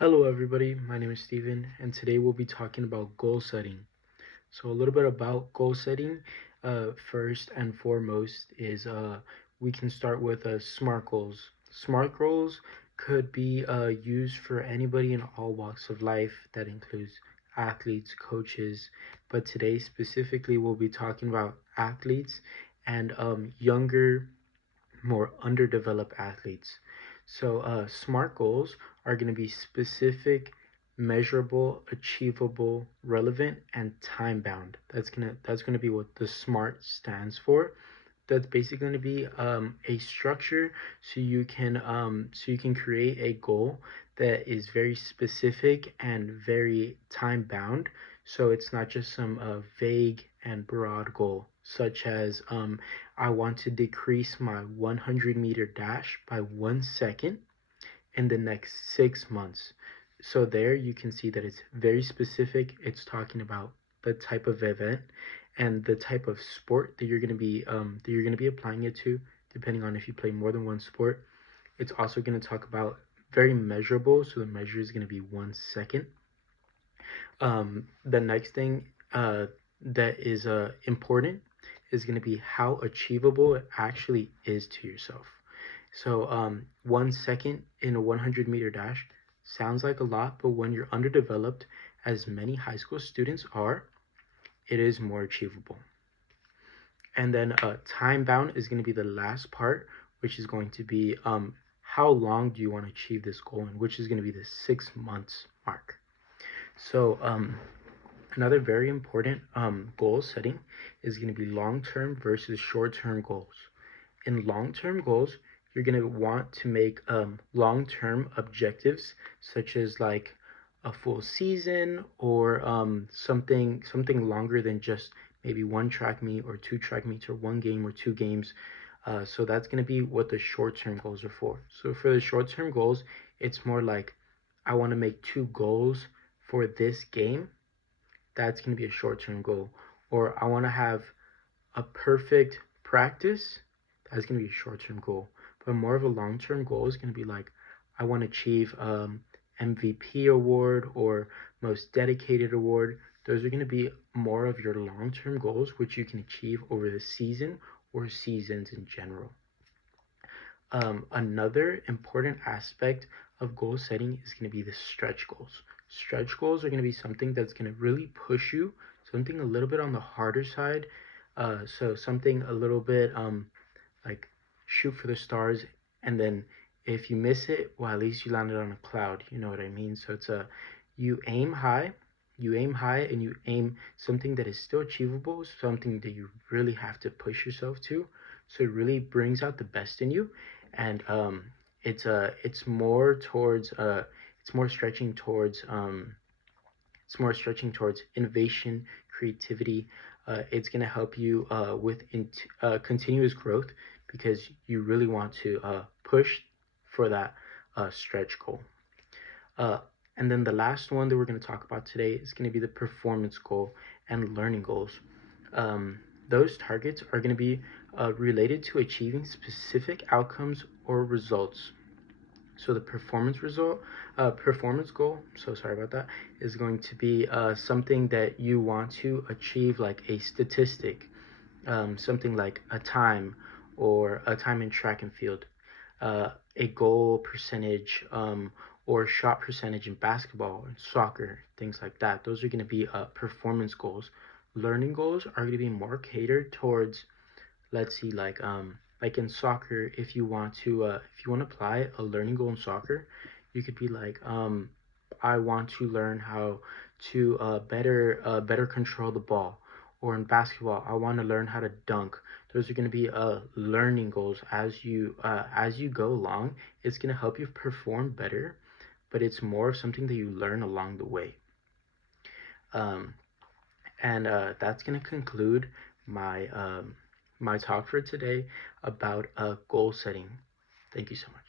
Hello everybody, my name is Steven and today we'll be talking about goal setting. So a little bit about goal setting. First and foremost is we can start with SMART goals. SMART goals could be used for anybody in all walks of life. That includes athletes, coaches, but today specifically we'll be talking about athletes and younger, more underdeveloped athletes. So SMART goals are going to be specific, measurable, achievable, relevant, and time bound. That's gonna be what the SMART stands for. That's basically going to be a structure so you can create a goal that is very specific and very time bound. So it's not just some vague and broad goal, such as I want to decrease my 100-meter dash by 1 second in the next 6 months. So there you can see that it's very specific. It's talking about the type of event and the type of sport that you're gonna be applying it to, depending on if you play more than one sport. It's also gonna talk about very measurable. So the measure is gonna be 1 second. The next thing that is important is going to be how achievable it actually is to yourself. So 1 second in a 100-meter dash sounds like a lot, but when you're underdeveloped, as many high school students are, it is more achievable. And then time bound is going to be the last part, which is going to be how long do you want to achieve this goal in, which is going to be the 6 months mark. So another very important goal setting is going to be long-term versus short-term goals. In long-term goals, you're going to want to make long-term objectives, such as like a full season or something longer than just maybe one track meet or two track meets or one game or two games. So that's going to be what the short-term goals are for. So for the short-term goals, it's more like I want to make two goals for this game. That's going to be a short-term goal. Or I want to have a perfect practice. That's going to be a short-term goal. But more of a long-term goal is going to be like I want to achieve MVP award or most dedicated award. Those are going to be more of your long-term goals, which you can achieve over the season or seasons in general. Another important aspect of goal setting is going to be the stretch goals. Stretch goals are going to be something that's going to really push you, something a little bit on the harder side. So something a little bit like shoot for the stars, and then if you miss it, well, at least you landed on a cloud. You know what I mean? So it's you aim high, and you aim something that is still achievable, something that you really have to push yourself to. So it really brings out the best in you, and it's more towards it's more stretching towards innovation, creativity. It's going to help you with continuous growth because you really want to push for that stretch goal. And then the last one that we're going to talk about today is going to be the performance goal and learning goals. Those targets are going to be related to achieving specific outcomes or results. So the performance goal, so sorry about that, is going to be something that you want to achieve, like a statistic, something like a time or a time in track and field, a goal percentage, or shot percentage in basketball and soccer, things like that. Those are going to be performance goals. Learning goals are going to be more catered towards, let's see, like in soccer, if you want to apply a learning goal in soccer, you could be like I want to learn how to better control the ball. Or in basketball, I want to learn how to dunk. Those are going to be learning goals. As you go along, it's going to help you perform better, but it's more of something that you learn along the way. And that's going to conclude my my talk for today about goal setting. Thank you so much.